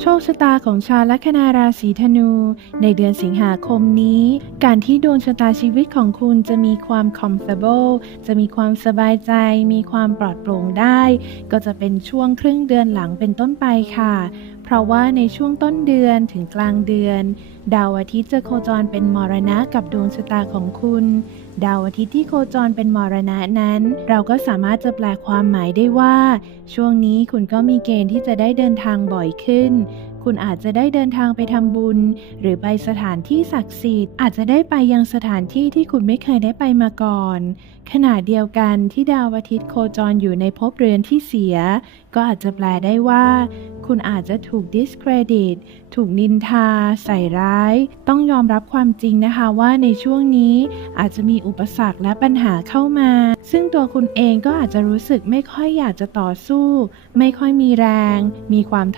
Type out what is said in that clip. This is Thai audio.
โชคชะตาของชาวลัคนาราศีธนู ในเดือนสิงหาคมนี้ การที่ดวงชะตาชีวิตของคุณจะมีความ comfortable จะมีความสบายใจ มีความปลอดโปร่งได้ ก็จะเป็นช่วงครึ่งเดือนหลังเป็นต้นไปค่ะเพราะว่าในช่วงต้นเดือนถึงกลางเดือน ดาวอาทิตย์จะโคจรเป็นมรณะกับดวงชะตาของคุณ ดาวอาทิตย์ที่โคจรเป็นมรณะนั้น เราก็สามารถจะแปลความหมายได้ว่า ช่วงนี้คุณก็มีเกณฑ์ที่จะได้เดินทางบ่อยขึ้น คุณอาจจะได้เดินทางไปทำบุญ หรือไปสถานที่ศักดิ์สิทธิ์ อาจจะได้ไปยังสถานที่ที่คุณไม่เคยได้ไปมาก่อน ขณะเดียวกันที่ดาวอาทิตย์โคจรอยู่ในภพเรือนที่เสีย ก็อาจจะแปลได้ว่า คุณอาจจะถูก discredit ถูกนินทา ใส่ร้าย ต้องยอมรับความจริงนะคะว่าในช่วงนี้อาจจะมีอุปสรรคและปัญหาเข้ามา ซึ่งตัวคุณเองก็อาจจะรู้สึกไม่ค่อยอยากจะต่อสู้ ไม่ค่อยมีแรง มีความท้อ